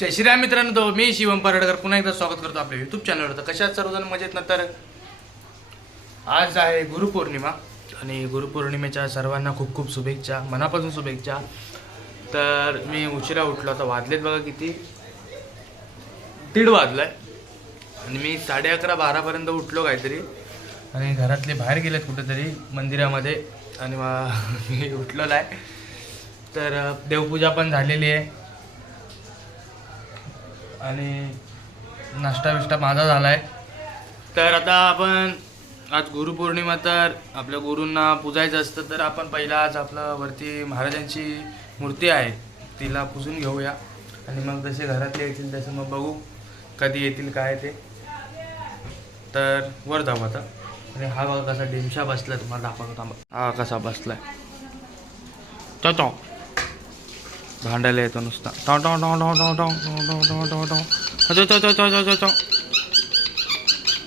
जय श्रीराम मित्रांनो तो मी शिवम परडकर. पुन्हा एकदा स्वागत करतो आपल्या युट्यूब चॅनलवर तर कशा सर्वजण? मजेत ना? तर आज आहे गुरुपौर्णिमा आणि गुरुपौर्णिमेच्या सर्वांना खूप खूप शुभेच्छा मनापासून शुभेच्छा. तर मी उशिरा उठलो आता वाजलेत बघा किती. दीड वाजलाय. आणि मी साडे अकरा बारापर्यंत उठलो काहीतरी. आणि घरातले बाहेर गेलेत कुठेतरी मंदिरामध्ये. आणि मी उठलेलो आहे तर देवपूजा पण झालेली आहे. आणि नाश्ता बिष्टा माझा झाला आहे तर आता आपण आज गुरुपौर्णिमा तर आपल्या गुरूंना पूजायचं असतं तर आपण पहिला आज आपलं वरती महाराजांची मूर्ती आहे तिला पुजून घेऊया. आणि मग जसे घरातले येतील तसं मग बघू कधी येतील काय ते. तर वर जाऊ आता. आणि हा बघा कसा डेमशा बसलाय तुम्हाला दाखवतो थांबा. हा कसा बसलाय. तो तो. भांडायला येतो नुसता टॉ टॉ टॉ टॉ टॉ टॉ टॉ टॉ टॉ टॉ टॉ अचो चो चो चो चो चो चो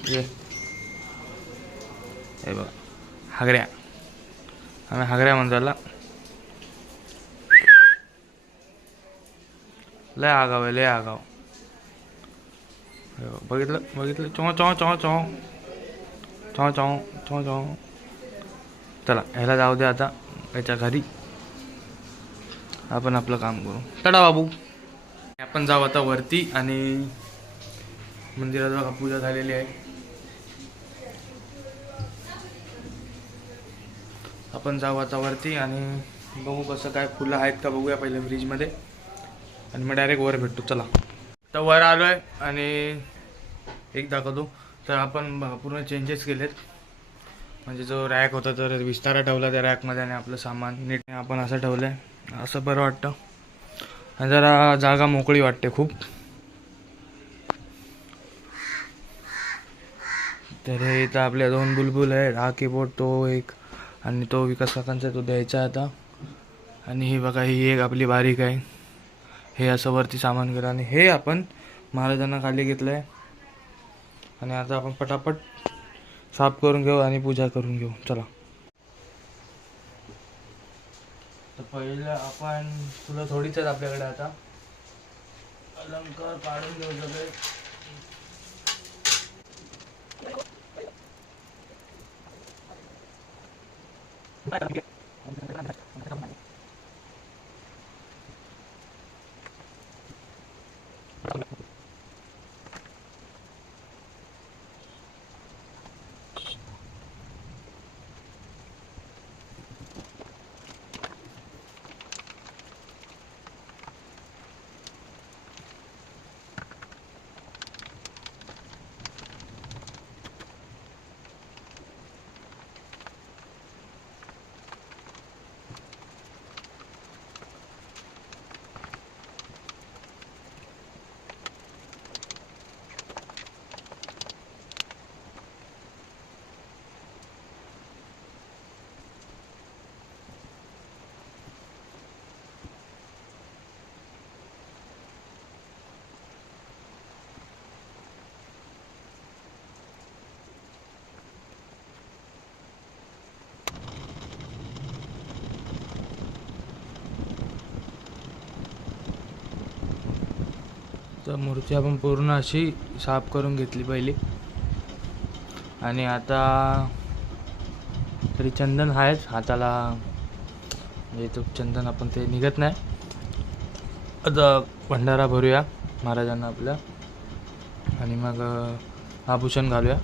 ये हे बघा हागऱ्या आम्ही हागऱ्या म्हणताला लय आगाव आहे लय आगाव बघितलं बघितलं चो चो चो चो चौ चौ चौ चौ चला ह्याला जाऊ दे आता याच्या घरी आपण आपलं काम करू. तडा बाबू. आपण जाऊ आता वरती आणि मंदिरात बघा पूजा झालेली आहे. आपण जाऊ आता वरती आणि बघू कसं काय फुलं आहेत का बघूया पहिले फ्रीजमध्ये आणि मग डायरेक्ट वर भेटतो चला. तर वर आलो आहे आणि एक दाखवतो. तर आपण पूर्ण चेंजेस केलेत. म्हणजे जो रॅक होता तर विस्तारा ठेवला त्या रॅकमध्ये आणि आपलं सामान नीट आपण असं ठेवलं आहे असं बरं वाटतं. आणि जरा जागा मोकळी वाटते खूप. तर हे इथं आपल्या दोन बुलबुल आहे हा कीबोर्ड तो एक आणि तो विकास काकांचा तो द्यायचा आता. आणि ही बघा ही एक आपली बारीक आहे. हे असं वरती सामान केलं आणि हे आपण महाराजांना खाली घेतलं आहे आणि आता आपण पटापट साफ करून घेऊ आणि पूजा करून घेऊ. चला. तर पहिलं आपण फुलं थोडीच आहेत आपल्याकडे आता. अलंकार काढून घेऊ सगळे. तर मूर्ती आपण पूर्ण अशी साफ करून घेतली पहिली. आणि आता तरी चंदन आहेच हाताला म्हणजे तो चंदन आपण ते निघत नाही. आता भंडारा भरूया महाराजांना आपल्या. आणि मग आभूषण घालूया.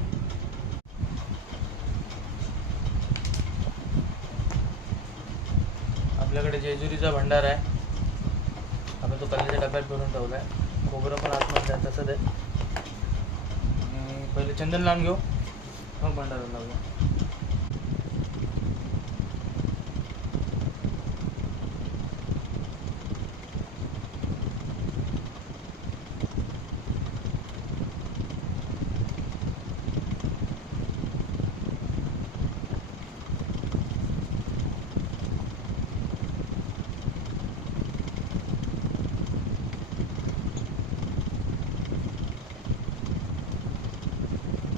आपल्याकडे जेजुरीचा भंडारा आहे. आपण तो कलेच्या डब्यात भरून ठेवला आहे खोबरं पण आतमध्ये आहे तसंच आहे. आणि पहिले चंदन लावून घेऊ. हो, मग भंडारा लावूया.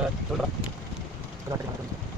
来た来た来た。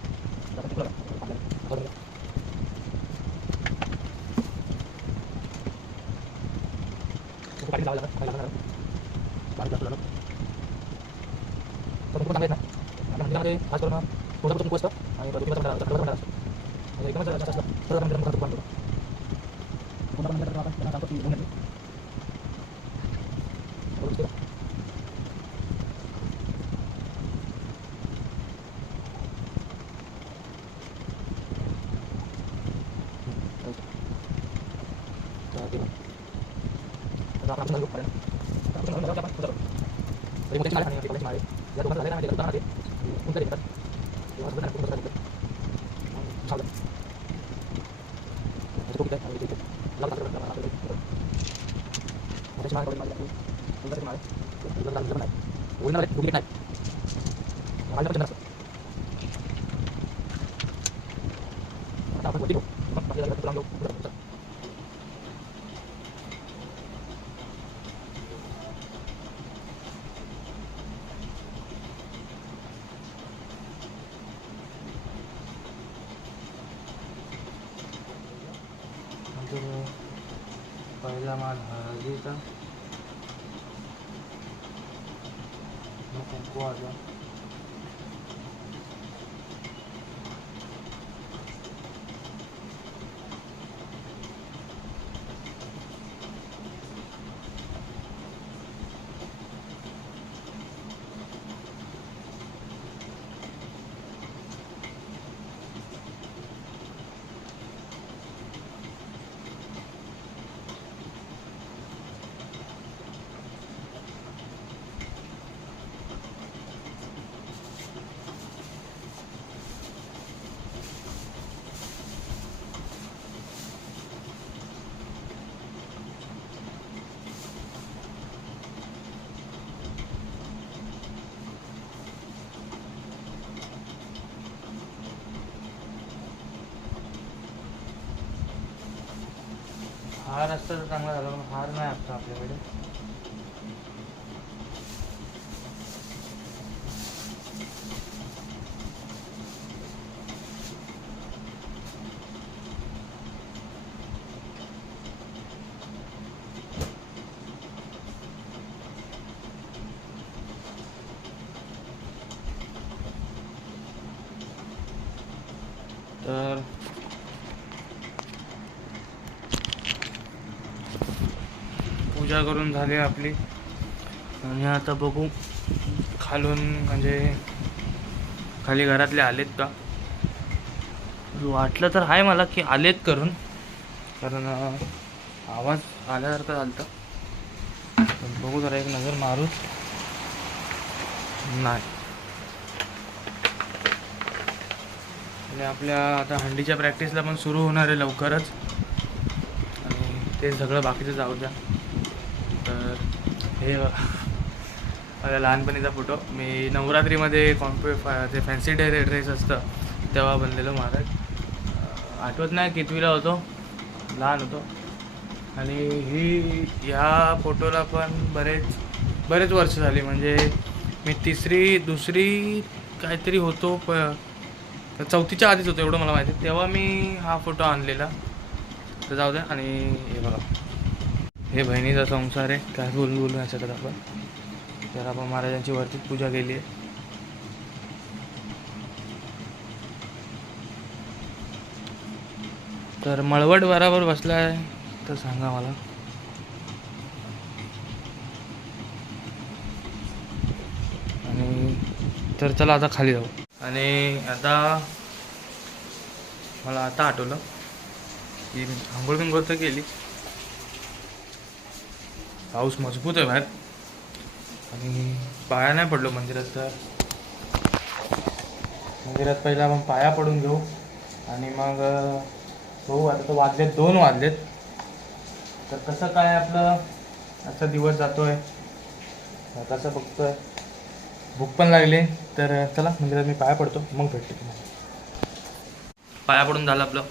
Kita मग कुंकवाचा हार असतं तर चांगला झाला पण हार नाही असतं आपल्याकडे तर पूजा करून झाली आपली. आणि आता बघू खालून म्हणजे खाली घरातले आलेत का? वाटलं तर आहे मला की आलेत करून. कारण आवाज आल्यासारखं झालं पण बघू जरा एक नजर मारू. नाही. आणि आपल्या आता हंडीच्या प्रॅक्टिसला पण सुरू होणार आहे लवकरच. आणि ते सगळं बाकीचं जाऊ द्या. हे माझ्या लहानपणीचा फोटो. मी नवरात्रीमध्ये कॉम्प्यु ते फॅन्सी डे ड्रेस असतं तेव्हा बनलेलो महाराज. आठवत नाही कितवीला होतो. लहान होतो. आणि ही ह्या फोटोला पण बरेच बरेच वर्ष झाली. म्हणजे मी तिसरी दुसरी काहीतरी होतो प तर चौथीच्या आधीच होतो एवढं मला माहिती. तेव्हा मी हा फोटो आणलेला. तर जाऊ द्या. आणि हे बघा. हे बहिणीचा संसार आहे. काय बोलून बोलू नाही शकत आपण. तर आपण महाराजांची वरतीच पूजा केली आहे. तर मळवट बराबर बसला आहे तर सांगा मला. आणि तर चला आता खाली जाऊ. आणि आता मला आता आठवलं की आंघोळ बिंघोळ तर केली. पाऊस मजबूत आहे बाहेर. आणि पाया नाही पडलो मंदिरात तर. मंदिरात पहिला आपण पाया पडून घेऊ. आणि मग अं, आता तर वाजलेत दोन वाजलेत. तर कसं काय आपलं असा दिवस जातोय? कसं बघतोय? भूक पण लागली. तर चला मंदिरात मी पाया पडतो. मग भेटतो तुम्हाला. पाया पडून झालं आपलं.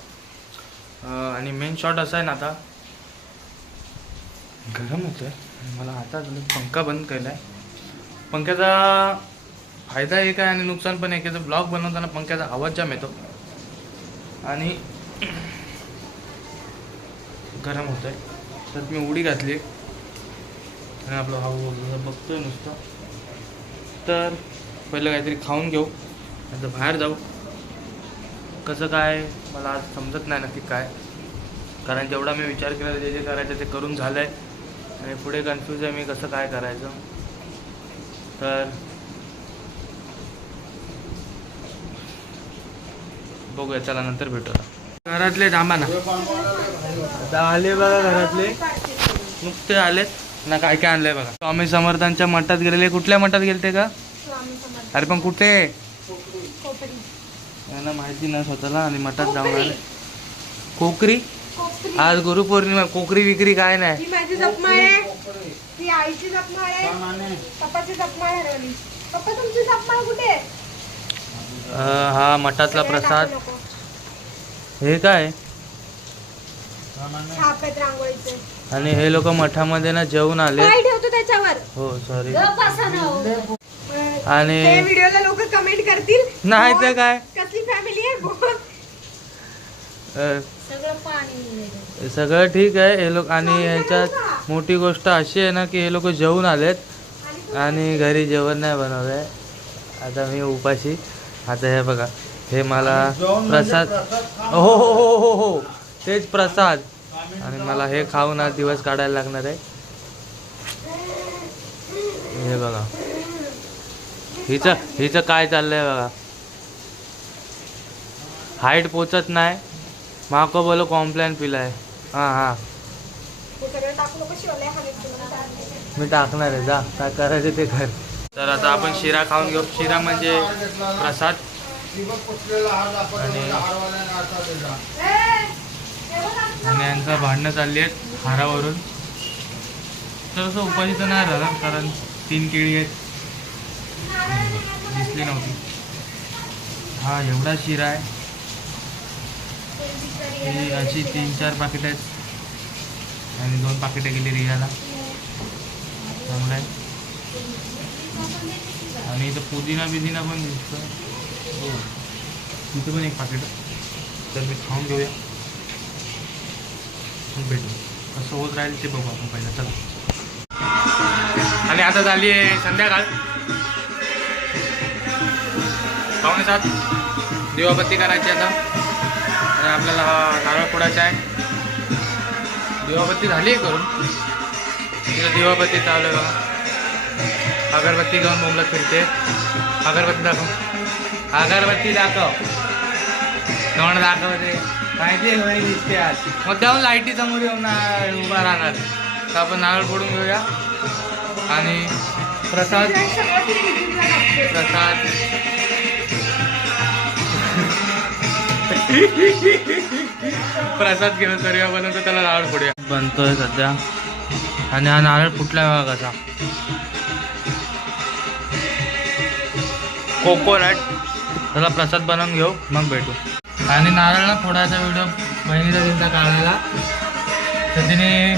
आणि मेन शॉट असं आहे ना आता. गरम होतोय. मला आता पंखा बंद केला आहे पंख्याचा फायदा एक आहे आणि नुकसान पण आहे. की ब्लॉग बनवताना पंख्याचा आवाज जाम येतो. आणि गरम होत आहे तर मी उडी घातली. आणि आपलं हवा बघतोय नुसतं. तर पहिलं काहीतरी खाऊन घेऊ. नंतर बाहेर जाऊ. कसं काय मला आज समजत नाही नक्की काय. कारण जेवढा मी विचार केला जे जे करायचं ते करून झालं आहे आणि पुढे कन्फ्यूज आहे मी कसं काय करायचं. तर बघूया चला नंतर भेटूया. घरातले थांबा ना आता आले बघा घरातले. नुकते आलेत. ना काय काय आणलंय बघा. स्वामी समर्थांच्या मठात गेलेले. कुठल्या मठात गेलते का? अरे पण कुठे? यांना माहिती ना स्वतःला आणि मठात जाऊन आले. कोकरी? आज गुरुपौर्णिमा कोकरी विक्री काय नाही. ही माझी जपमाळ आहे. ही आईची जपमाळ आहे. पप्पाची जपमाळ हरवली पप्पा तुमची जपमाळ कुठे? आहे? अं, हा मठातला प्रसाद. टाकू नको. हे काय? छाप आहेत रांगोळीचे. आणि हे लोक मठामध्ये ना जेवून आले. काय ठेवतो त्याच्यावर. हो सॉरी अं, आणि- ते व्हिडिओला लोक कमेंट करतील. नाही "बुवा, तर काय कसली फॅमिली आहे बुवा." अं, सगळं पाणी सगळं ठीक आहे. हे लोक आणि ह्याच्यात मोठी गोष्ट अशी आहे ना की हे लोक जेवून आलेत आणि घरी जेवण नाही बनवलंय आता मी उपाशी. आता हे बघा. हे मला प्रसाद हो हो हो हो हो. तेच प्रसाद. आणि मला हे खाऊन आज दिवस काढायला लागणार आहे. हे बघा. हिचं हिचं काय चाललंय बघा. हाईट पोचत नाही. माको बोलो कॉम्प्लेन पिलाय. हां हां. मी टाकणार आहे जा. काय करायचं ते कर. तर आता आपण शिरा खाऊन घेऊ. शिरा म्हणजे प्रसाद. आणि आणि यांचं भांडणं चालली आहेत हारावरून. तर असं उपाशी तर नाही राहिलं कारण तीन केळी आहेत. दिसली नव्हती. हा एवढा शिरा आहे. ही अशी तीन चार पाकिटं आहेत. आणि दोन पाकिटं गेली रियाला. चांगलं आहे. आणि इथं पुदिना बिदिना पण दिसतो. हो. तिथं पण एक पाकिट. तर मी खाऊन घेऊया. भेटू. कसं होत राहील ते बघू आपण पहिलं. चला. आणि आता झाली आहे संध्याकाळ. पाहुणे सात दिवाबत्ती करायची आता. आणि आपल्याला हा नारळ फोडायचा आहे. दिवाबत्ती झाली आहे करून. तिला दिवाबत्ती चालू आहे बघा. अगरबत्ती घेऊन मुंबईत फिरते. अगरबत्ती दाखव. अगरबत्ती दाखव. तोंड दाखवते. माहिती आहे घरी दिसते आज? मग त्याहून लाईटी समोर येऊन उभा राहणार. तर आपण नारळ फोडून घेऊया. आणि प्रसाद. प्रसाद. प्रसाद घेऊन करूया बनवतो त्याला नारळ फोडूया. बनतोय सध्या. आणि हा नारळ फुटला बघा कसा. कोकोनट त्याला प्रसाद बनवून घेऊ मग भेटू. आणि नारळ ना फोडायचा व्हिडिओ बहिणीचा दिलता काढायला. तर तिने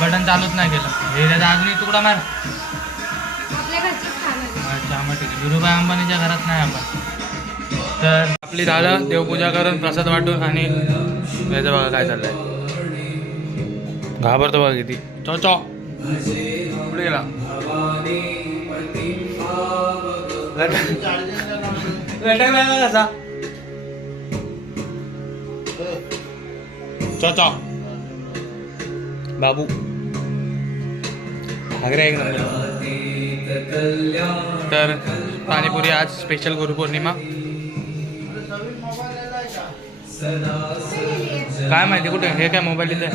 बटन चालूच नाही केलं. हे त्याचा अजून तुकडा मार. अच्छा मग ठीक आहे. धीरूभाई अंबानीच्या घरात नाही आपण. तर आपली झालं देवपूजा करून प्रसाद वाटून आणि त्याचं बघा काय चाललंय. घाबरतो बघा किती. चो चो. पुढे गेला. कसा चो चो. बाबू. आग्रा एक नंबर. तर पाणीपुरी आज स्पेशल गुरुपौर्णिमा. काय माहिती कुठे? हे काय मोबाईल इथे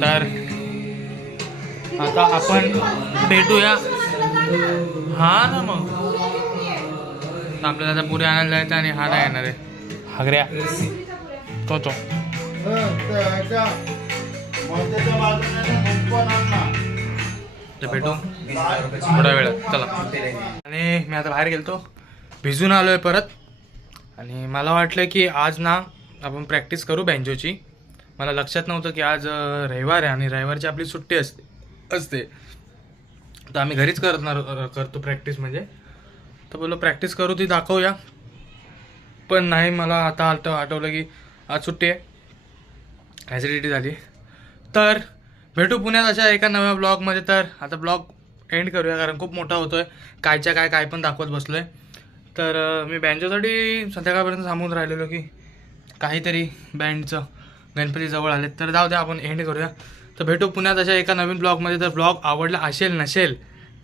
तर आता आपण भेटूया. हा ना मग. आपल्याला आता पुढे आणायला जायचं आणि हा नाही येणार आहे. हागऱ्या. तो तो भेटू. थोड्या वेळात चला. आणि मी आता बाहेर गेलतो. भिजून आलो आहे परत. आणि मला वाटलं की आज ना आपण प्रॅक्टिस करू बँजोची मला लक्षात नव्हतं की आज रविवार आहे आणि रविवारची आपली सुट्टी असते असते. तर आम्ही घरीच करणार करतो प्रॅक्टिस म्हणजे. तर बोललो प्रॅक्टिस करू ती दाखवूया. पण नाही मला आता आलं आठवलं की आज सुट्टी आहे. ॲसिडिटी झाली. तर भेटू पुण्यात अशा एका नव्या ब्लॉगमध्ये तर आता ब्लॉग एंड करूया कारण खूप मोठा होतो आहे कायच्या काय काय पण दाखवत बसलो आहे तर मी बँडच्यासाठी संध्याकाळपर्यंत थांबून राहिलेलो की काहीतरी बँडचं गणपती जवळ आले तर जाऊ द्या आपण एंड करूया. तर भेटू पुण्यात अशा एका नवीन ब्लॉगमध्ये. तर ब्लॉग आवडला असेल नसेल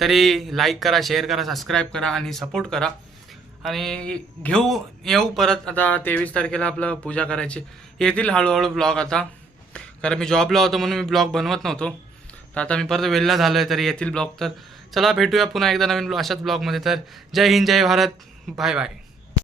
तरी लाईक करा शेअर करा सबस्क्राईब करा आणि सपोर्ट करा. आणि घेऊ येऊ परत आता तेवीस तारखेला आपलं पूजा करायची. येतील हळूहळू ब्लॉग आता. कारण मी जॉबला होतो म्हणून मी ब्लॉग बनवत नव्हतो. तर आता मी परत वेळला झालो आहे तरी येतील ब्लॉग. तर चला भेटूया पुन्हा एकदा नवीन ब्लॉग अशाच ब्लॉगमध्ये. तर जय हिंद जय भारत. Bye bye.